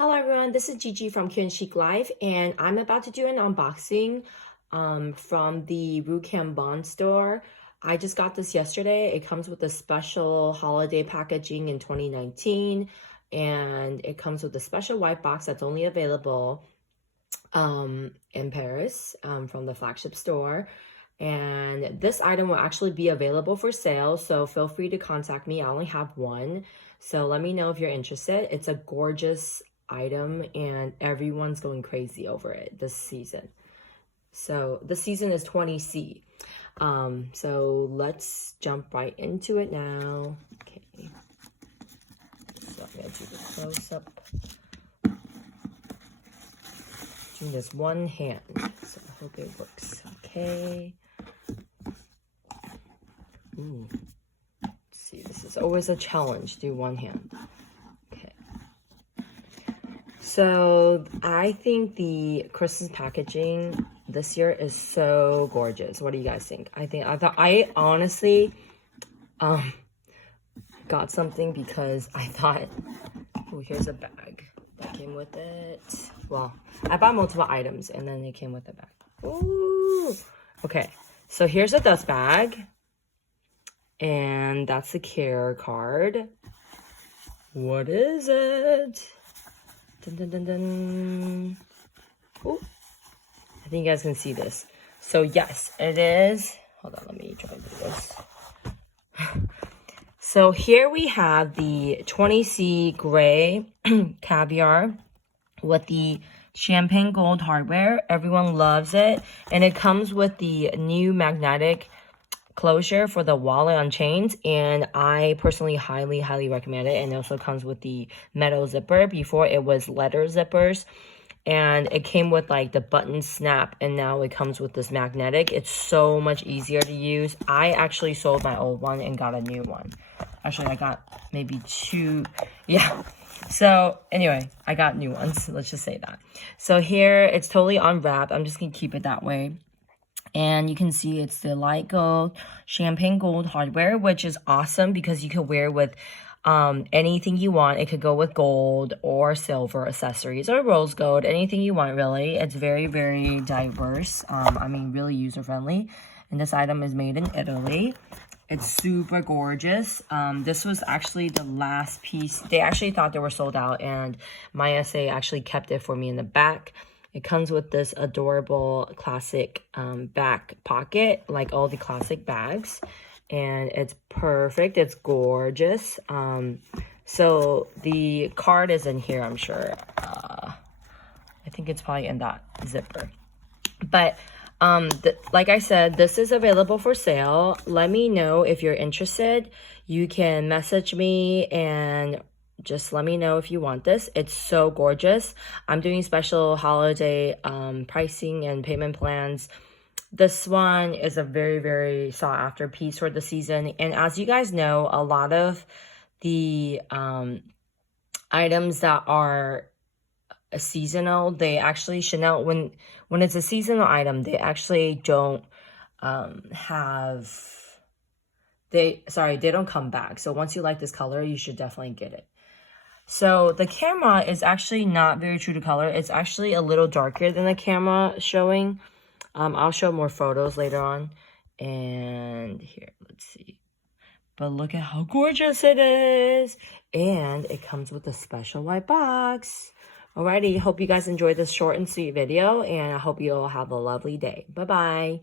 Hello everyone, this is Gigi from 𝗀𝗁𝗃 Live, and I'm about to do an unboxing from the 𝗵𝗃𝗵𝗃 store. I just got this yesterday. It comes with a special holiday packaging in 2019, and it comes with a special white box that's only available in Paris from the flagship store. And this item will actually be available for sale, so feel free to contact me. I only have one, so let me know if you're interested. It's a gorgeous item and everyone's going crazy over it this season. So the season is 𝗀𝗫𝗃. So let's jump right into it now. Okay, so I'm gonna do the close-up. Doing this one hand, so I hope it works. Okay. Ooh. Let's see, this is always a challenge, do one hand. Okay. So I think the Christmas packaging this year is so gorgeous. What do you guys think? I honestly got something because I thought, oh, here's a bag that came with it. Well, I bought multiple items and then it came with a bag. Ooh. Okay, so here's a dust bag. And that's the care card. What is it? Dun, dun, dun, dun. Ooh. I think you guys can see this. So yes, it is. Hold on, let me try to do this. So here we have the 𝗀𝗫𝗃 gray caviar with the champagne gold hardware. Everyone loves it. And it comes with the new magnetic closure for the wallet on chains, and I personally highly recommend it. And it also comes with the metal zipper. Before it was leather zippers, and it came with like the button snap, and now it comes with this magnetic. It's so much easier to use. I actually sold my old one and got a new one. Actually, I got maybe two. Yeah. So anyway, I got new ones, let's just say that. So here it's totally unwrapped. I'm just gonna keep it that way. And you can see it's the light gold, champagne gold hardware, which is awesome because you can wear with anything you want. It could go with gold or silver accessories or rose gold, anything you want, really. It's very diverse. I mean, really user-friendly. And this item is made in Italy. It's super gorgeous. This was actually the last piece. They actually thought they were sold out, and my SA actually kept it for me in the back. It comes with this adorable classic back pocket, like all the classic bags. And it's perfect. It's gorgeous. So the card is in here, I'm sure. I think it's probably in that zipper. But like I said, this is available for sale. Let me know if you're interested. You can message me and just let me know if you want this. It's so gorgeous. I'm doing special holiday pricing and payment plans. This one is a very sought after piece for the season. And as you guys know, a lot of the items that are seasonal, they actually, Chanel, when it's a seasonal item, they actually don't they don't come back. So once you like this color, you should definitely get it. So the camera is actually not very true to color. It's actually a little darker than the camera showing. I'll show more photos later on. And here, let's see. But look at how gorgeous it is. And it comes with a special white box. Alrighty, hope you guys enjoyed this short and sweet video. And I hope you all have a lovely day. Bye-bye.